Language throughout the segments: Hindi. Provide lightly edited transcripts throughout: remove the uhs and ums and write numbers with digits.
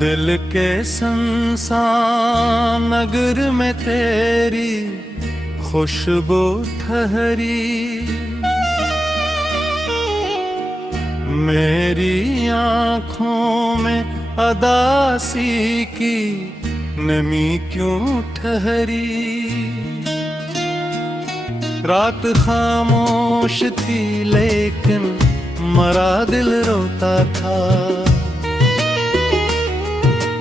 दिल के संसान नगर में तेरी खुशबू ठहरी, मेरी आँखों में अदासी की नमी क्यों ठहरी। रात खामोश थी लेकिन मरा दिल रोता था,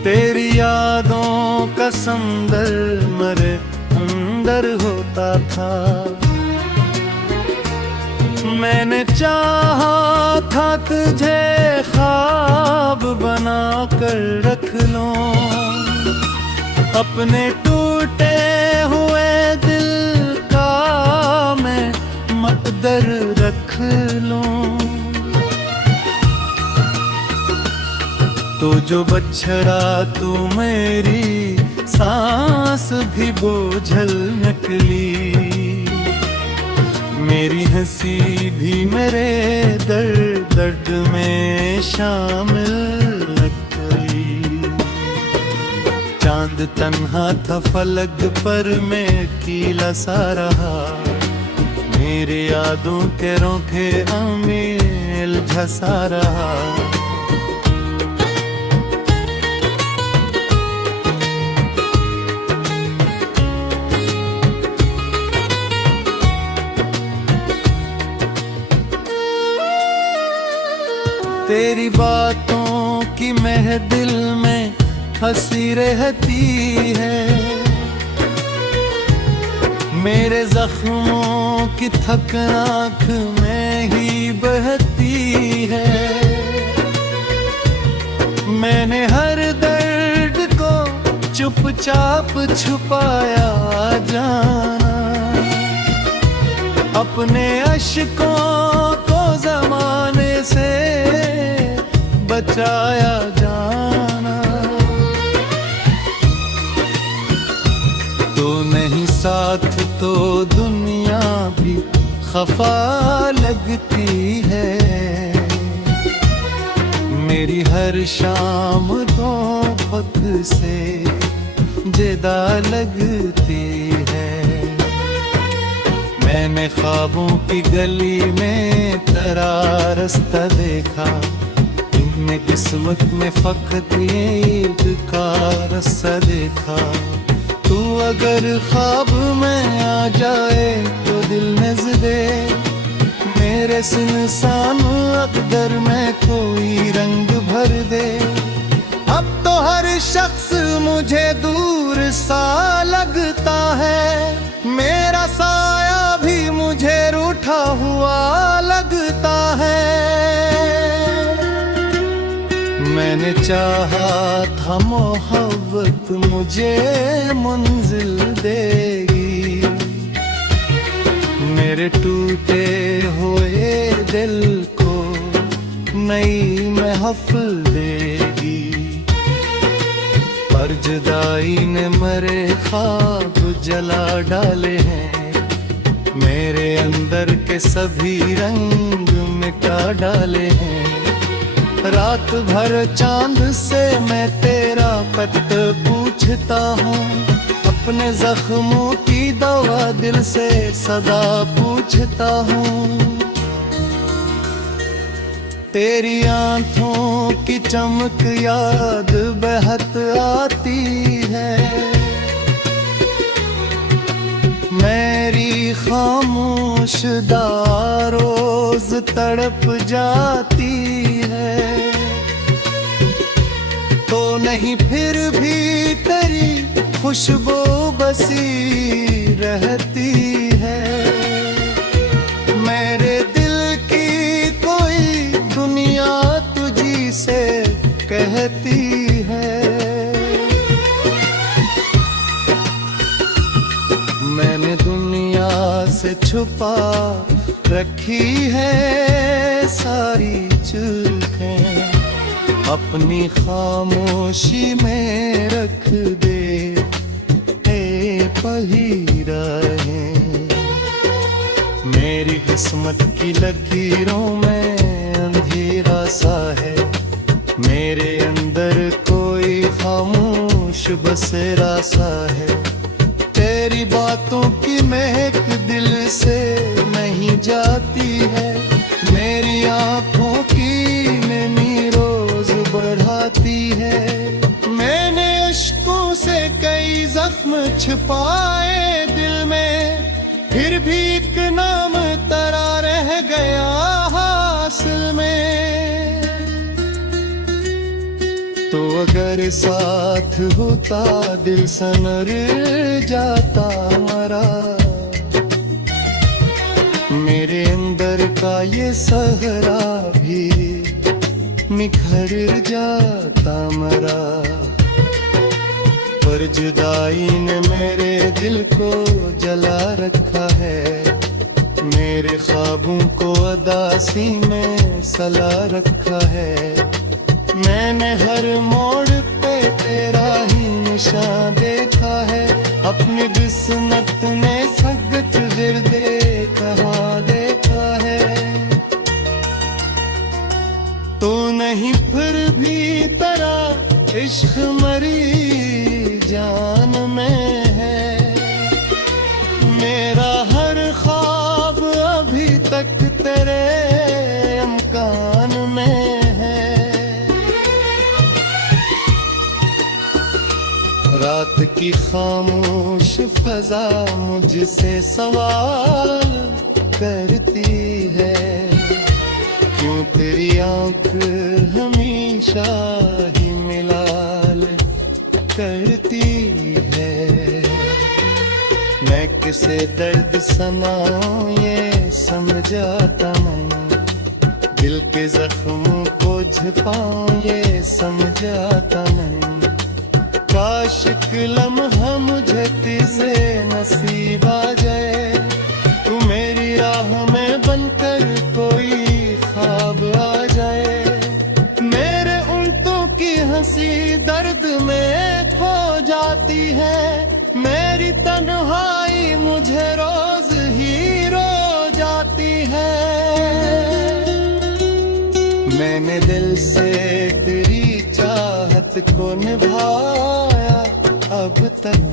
तेरी यादों का समंदर मेरे अंदर होता था। मैंने चाहा था तुझे ख्वाब बना कर रख लूं, अपने टूटे हुए दिल का मैं मकदर रख लूं। तो जो बछड़ा तू मेरी सांस भी बोझल निकली, मेरी हंसी भी मेरे दर्द दर्द में शामिल निकली। चांद तन्हा था फलक पर मैं अकेला सा रहा, मेरे यादों के रोके अमील झसा रहा। तेरी बातों की महदिल में हंसी रहती है, मेरे जख्मों की थक आँख में ही बहती है। मैंने हर दर्द को चुपचाप छुपाया जाना, अपने अश्कों को ज़माने से बचाया जाना। तो नहीं साथ तो दुनिया भी खफा लगती है, मेरी हर शाम तो वक्त से जुदा लगती है। मैंने ख्वाबों की गली में तेरा रास्ता देखा, तुमने किस्मत में फकत ईद का रास्ता देखा। तू अगर ख्वाब में आ जाए तो दिल नज़दे मेरे सुनसान अक़दर में कोई रंग भर दे। अब तो हर शख्स मुझे दूर सा लगता है, मेरा साया भी मुझे रूठा हुआ लगता है। मैंने चाहा था मोहब्बत मुझे मंजिल देगी, मेरे टूटे हुए दिल को नई महफिल देगी। पर जुदाई ने मेरे ख्वाब जला डाले हैं, मेरे अंदर के सभी रंग मिटा डाले हैं। रात भर चांद से मैं तेरा पत पूछता हूँ, अपने जख्मों की दवा दिल से सदा पूछता हूँ। तेरी आँखों की चमक याद बहत आती है, मेरी खामोश रोज तड़प जाती है। तो नहीं फिर भी तेरी खुशबू बसी रहती है, मेरे दिल की कोई दुनिया तुझी से कहती है। मैंने दुनिया से छुपा रखी है सारी चूकें, अपनी खामोशी में रख दे ए पहिरा है। मेरी किस्मत की लकीरों में अंधेरा सा है, मेरे अंदर कोई बसेरा सा है। तेरी बातों की महक दिल से नहीं जाती है। मेरी आंखों की नमी रोज बढ़ाती है। मैंने अश्कों से कई जख्म छुपाए दिल में, फिर भी एक नाम तरा रह गया हासिल में। तो अगर साथ होता दिल सनर जाता हमारा, मेरे अंदर का ये सहरा भी निखर जाता मरा। पर जुदाई ने मेरे दिल को जला रखा है। मेरे ख्वाबों को अदासी में सला रखा है। मैंने हर मोड़ पे तेरा ही निशान देखा है। अपनी किस्मत ने सख्त गिरदे कहाँ देखा है। तो नहीं फिर भी तेरा इश्क मरी जान में है। मेरा हर ख्वाब अभी तक तेरे अमकान में है। रात की खामोश फजा मुझसे सवाल करती है। क्यों तेरी आंख हमेशा ही मिलाल करती है। मैं किसे दर्द सनाऊं ये समझाता नहीं। दिल के जख्मों को छिपाऊं ये समझाता नहीं। काश एक लम्हा मुझे तुझसे नसीब आ जाए। तू मेरी राह में बनकर कोई ख्वाब आ जाए। मेरे उल्टों की हंसी दर्द में खो जाती है। मेरी तन्हाई मुझे रोज ही रो जाती है। मैंने दिल से तेरी चाहत को निभाया अब तक।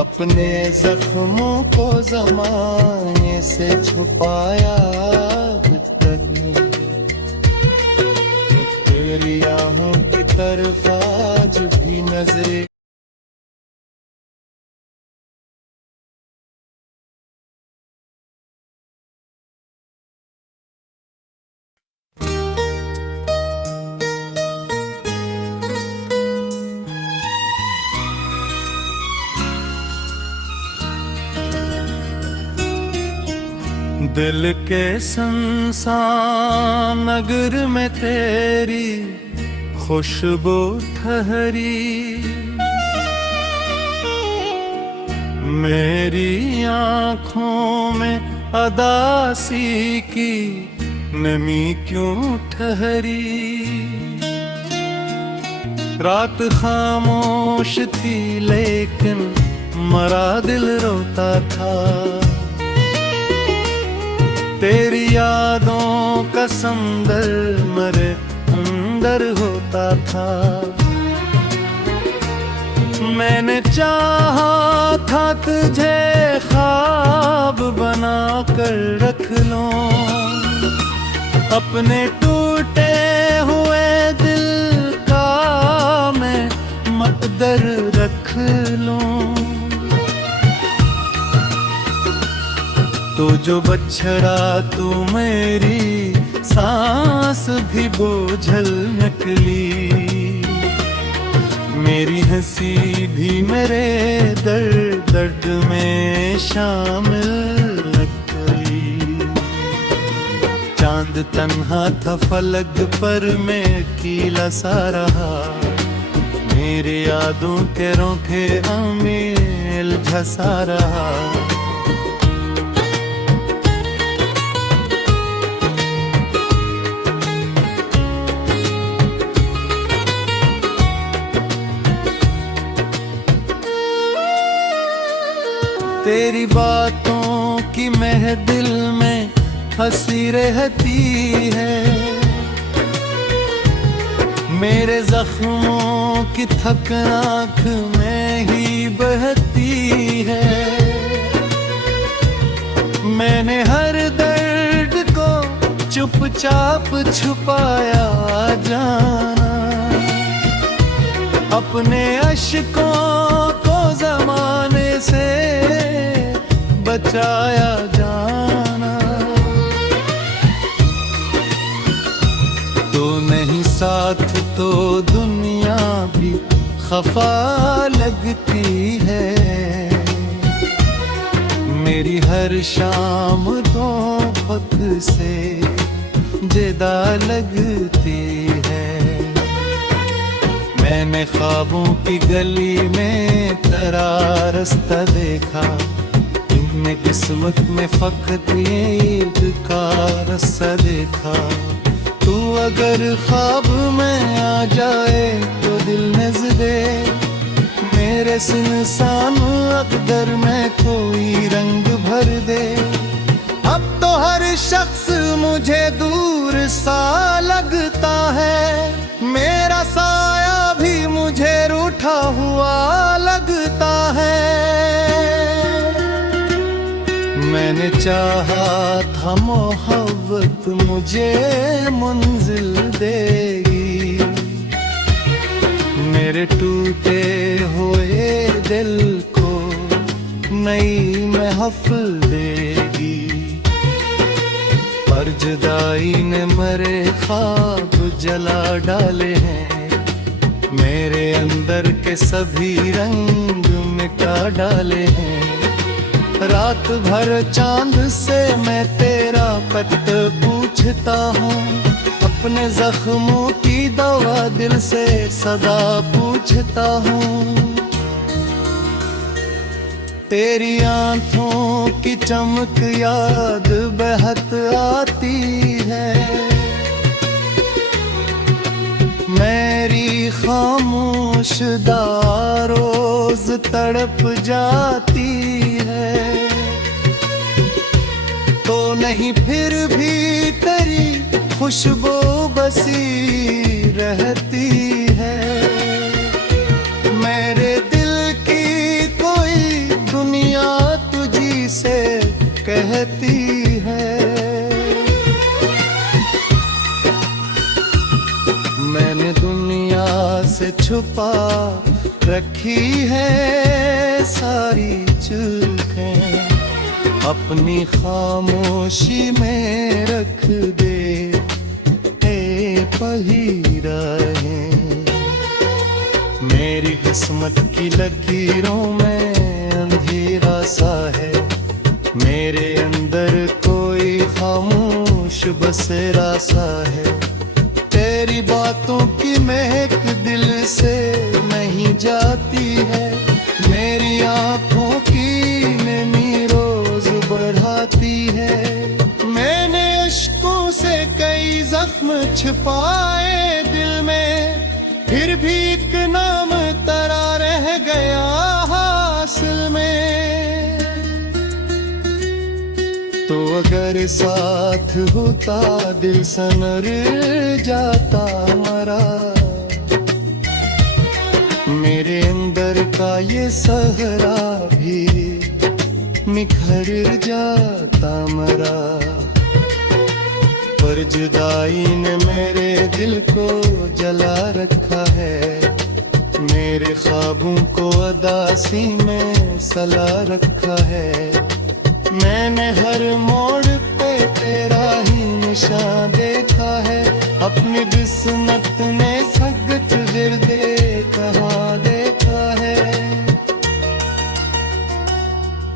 अपने जख्मों को ज़माने से छुपाया अब तक। तेरी आहों की तरफ आज भी नजरें दिल के सुनसान नगर में तेरी खुशबू ठहरी। मेरी आँखों में अदासी की नमी क्यों ठहरी। रात खामोश थी लेकिन मरा दिल रोता था। तेरी यादों का समंदर मेरे अंदर होता था। मैंने चाहा था तुझे ख्वाब बना कर रख लूं। अपने टूटे हुए दिल का मैं मकदर रख लूं। तो जो बछड़ा तू मेरी सांस भी बोझल निकली। मेरी हंसी भी मेरे दर्द दर्द में शामिल न गई। चांद तन्हा था फलक पर मैं अकेला सा रहा। मेरे यादों के रोके अमील झसा रहा। तेरी बातों की महदिल में हंसी रहती है। मेरे जख्मों की थक आँख में ही बहती है। मैंने हर दर्द को चुपचाप छुपाया जाना, अपने अश्कों को ज़माने से बचाया जाना। तो नहीं साथ तो दुनिया भी खफा लगती है। मेरी हर शाम दोपहर से जुदा लगती है। मैंने ख्वाबों की गली में तेरा रास्ता देखा, तुमने किस्मत में फकत ईद का रास्ता देखा। तू अगर ख्वाब में आ जाए तो दिल नजरे मेरे सुनसान अक़दर में कोई रंग भर दे। अब तो हर शख्स मुझे दूर सा लगता है, मेरा साया भी मुझे रूठा हुआ लगता है। मैंने चाहा था मोहब्बत मुझे मंजिल देगी, मेरे टूटे हुए दिल को नई महफिल देगी। पर जुदाई ने मरे ख्वाब जला डाले हैं, मेरे अंदर के सभी रंग मिटा डाले हैं। रात भर चांद से मैं तेरा पत पूछता हूँ, अपने जख्मों की दवा दिल से सदा पूछता हूँ। तेरी आँखों की चमक याद बहत आती है, मेरी खामोश रोज तड़प जाती है। तो नहीं फिर भी तेरी खुशबू बसी रहती है, मेरे दिल की कोई दुनिया तुझी से कहती है। मैंने दुनिया से छुपा रखी है सारी चूकें, अपनी खामोशी में रख दे हे पहिरा है। मेरी किस्मत की लकीरों में अंधेरा सा है, मेरे अंदर कोई खामोश बसेरा सा है। तेरी बातों की महक दिल से नहीं जाती है, मेरी आँखों की नमी रोज बढ़ाती है। मैंने अश्कों से कई जख्म छुपाए दिल में, फिर भी एक नाम तरा रह गया हासिल में। तो अगर साथ होता दिल सनर जाता मरा, मेरे अंदर का ये सहरा भी निखर जाता मरा। पर जुदाई ने मेरे दिल को जला रखा है, मेरे ख्वाबों को अदासी में सला रखा है। मैंने हर मोड़ पे तेरा ही निशान देखा है, अपनी किस्मत ने सख्त गिरदे कहाँ देखा है।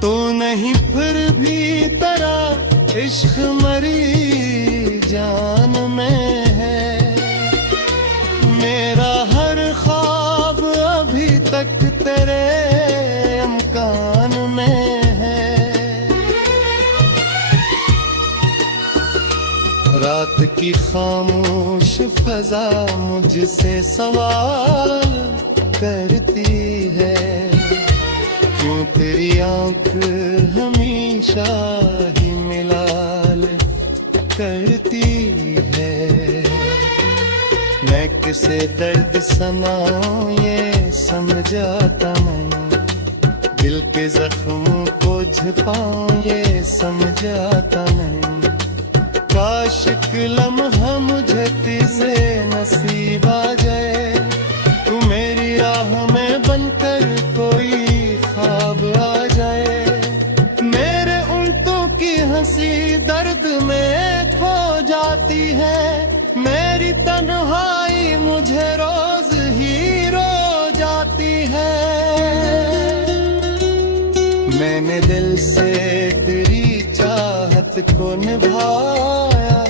तो नहीं फिर भी तेरा इश्क मरी जान में है, मेरा हर ख्वाब अभी तक तेरे अमकान में है। रात की खामोश फजा मुझसे सवाल करती है, क्यों तेरी आँख हमेशा ही मिलाल करती है। मैं कैसे दर्द सनाऊं ये समझाता नहीं, दिल के जख्मों को छिपाऊं ये समझाता नहीं। काश एक लम्हा मुझे तुझसे नसीब आ जाए, तू मेरी राह में बनकर कोई ख्वाब आ जाए। मेरे उल्टों की हंसी दर्द में खो जाती है, मेरी तन्हाई मुझे रोज ही रो जाती है। मैंने दिल से तेरी चाहत को निभाया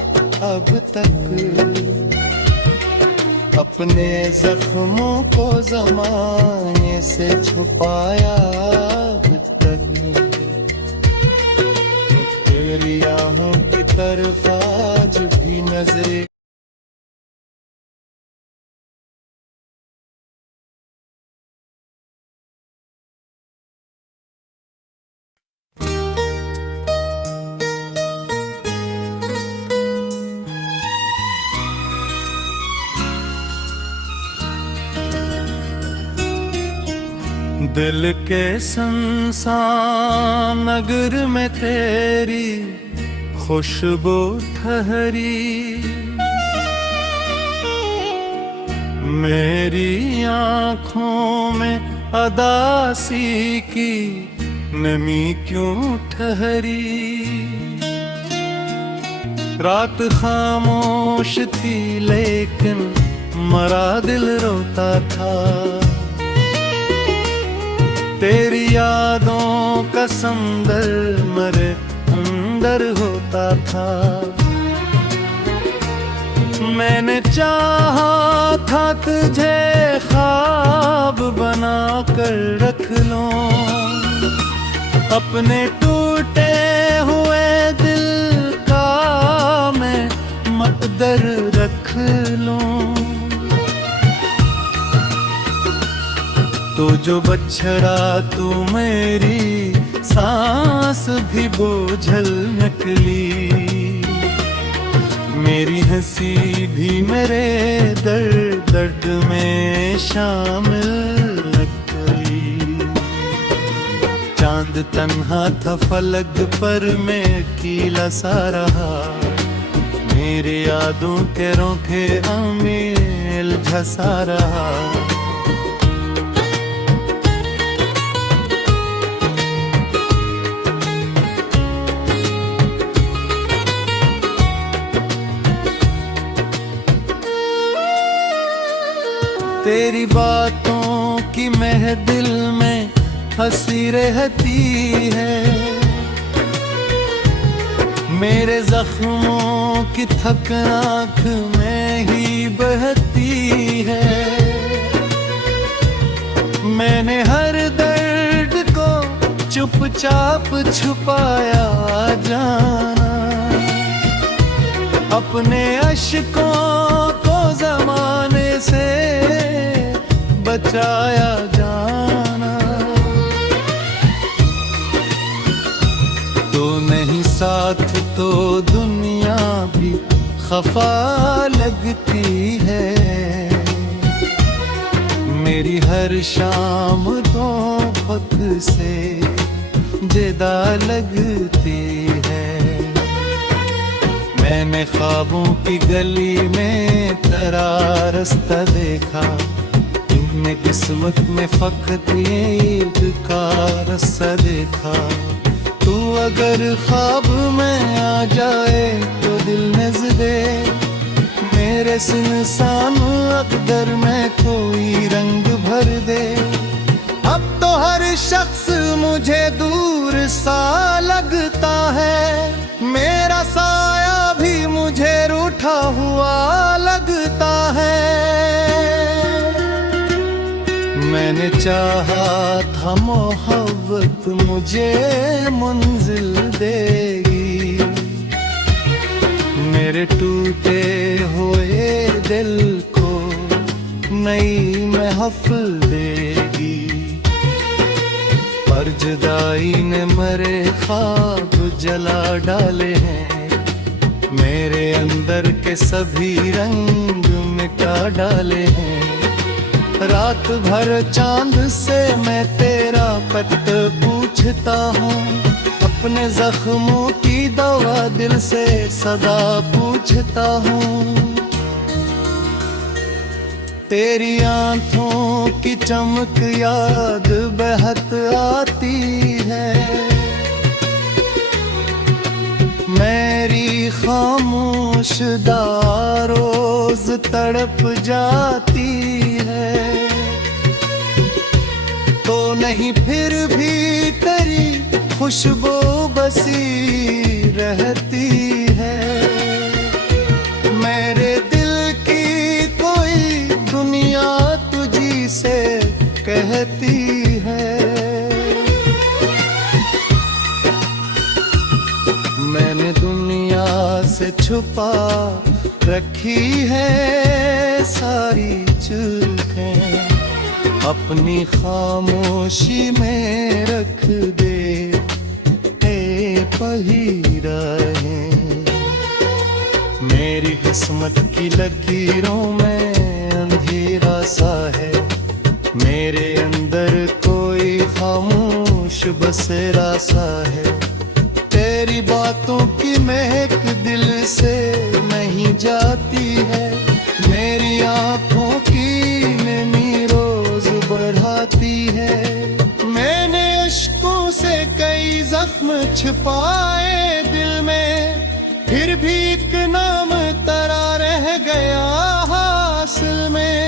अब तक, अपने जख्मों को ज़माने से छुपाया अब तक। तेरी आहों की तरफ आज भी नजरें दिल के सुनसान नगर में तेरी खुशबू ठहरी, मेरी आँखों में अदासी की नमी क्यों ठहरी। रात खामोश थी लेकिन मरा दिल रोता था, तेरी यादों का समंदर मेरे अंदर होता था। मैंने चाहा था तुझे ख्वाब बना कर रख लूं, अपने टूटे हुए दिल का मैं मकदर रख लूं। तो जो बछड़ा तू मेरी सांस भी बोझल निकली, मेरी हंसी भी मेरे दर्द दर्द में शामिल निकली। चांद तन्हा था फलक पर मैं अकेला सा रहा, मेरे यादों के रोके आमिल झसा रहा। तेरी बातों की महदिल में हंसी रहती है, मेरे जख्मों की थक आँख में ही बहती है। मैंने हर दर्द को चुपचाप छुपाया जाना, अपने अश्कों को ज़माने से बचाया जाना। तो नहीं साथ तो दुनिया भी खफा लगती है, मेरी हर शाम तो वक्त से जुदा लगती है। मैंने ख्वाबों की गली में तेरा रास्ता देखा, तुमने किस्मत में फकत ईद का रास्ता देखा। तू अगर ख्वाब में आ जाए तो दिल नज़रे मेरे सुनसान अक़दर में कोई रंग भर दे। अब तो हर शख्स मुझे दूर सा लगता है, मेरा साया भी मुझे रूठा हुआ लगता है। मैंने चाहा था मोहब्बत मुझे मंजिल देगी, मेरे टूटे हुए दिल को नई महफिल देगी। पर जुदाई ने मरे ख्वाब जला डाले हैं, मेरे अंदर के सभी रंग मिटा मिटा डाले हैं। रात भर चांद से मैं तेरा पत पूछता हूँ, अपने जख्मों की दवा दिल से सदा पूछता हूँ। तेरी आंखों की चमक याद बहत आती है, मेरी खामोश दाँ रोज तड़प जाती है। तो नहीं फिर भी तेरी खुशबू बसी रहती है, मेरे दिल की कोई दुनिया तुझी से कहती है। मैंने दुनिया से छुपा रखी है सारी चूकें, अपनी खामोशी में रख दे पहिराहें। मेरी किस्मत की लकीरों में अंधेरा सा है, मेरे अंदर कोई खामोश बसेरा सा है। तेरी बातों की महक दिल से नहीं जाती है, मेरी आंखों की नमी रोज बढ़ाती है। मैंने अश्कों से कई जख्म छिपाए दिल में, फिर भी एक नाम तरा रह गया हासिल में।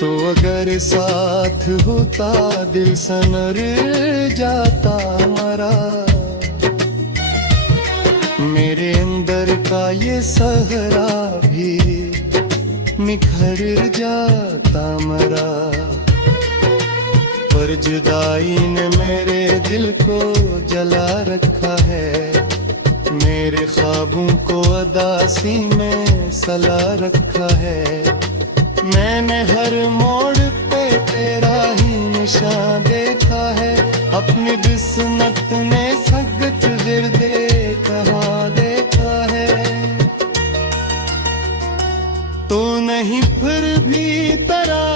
तो अगर साथ होता दिल सनर जाता मरा, मेरे अंदर का ये सहरा भी निखर जाता मरा। पर जुदाई ने मेरे दिल को जला रखा है, मेरे ख्वाबों को अदासी में सला रखा है। मैंने हर मोड़ पे तेरा ही निशान देखा है, अपनी बिस्मत में सगत गिरदे कहाँ देखा है। तू नहीं फिर भी तेरा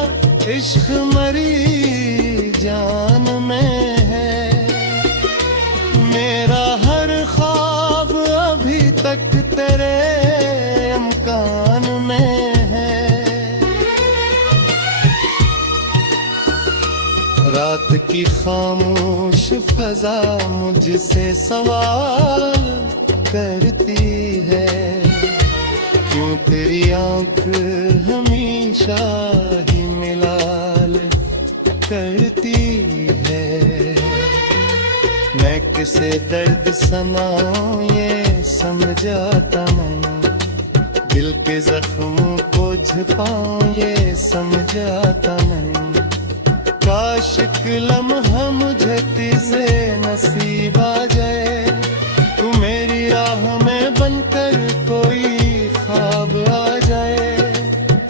इश्क मरी जान में है, मेरा हर ख्वाब अभी तक तेरे अमकान में है। रात की खामोश फजा मुझसे सवाल करती है, क्यों तेरी आंख हमेशा ही मिलाल करती है। मैं किसे दर्द सनाऊं ये समझाता नहीं, दिल के जख्मों को छिपाऊं ये समझाता नहीं। काश एक लम्हा मुझे तुझसे नसीब आ जाए, तू मेरी राह में बनकर कोई ख्वाब आ जाए।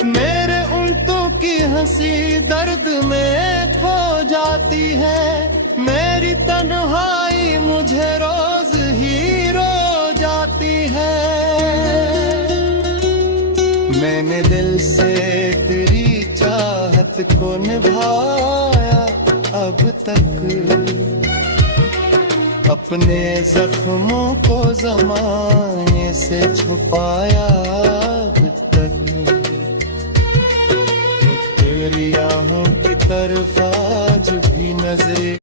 मेरे उल्टों की हंसी दर्द में खो जाती है, मेरी तन्हाई मुझे रोज ही रो जाती है। मैंने दिल से तेरी चाहत को निभाया अब तक, अपने जख्मों को ज़माने से छुपाया अब तक। तेरी आहों की तरफ आज भी नजर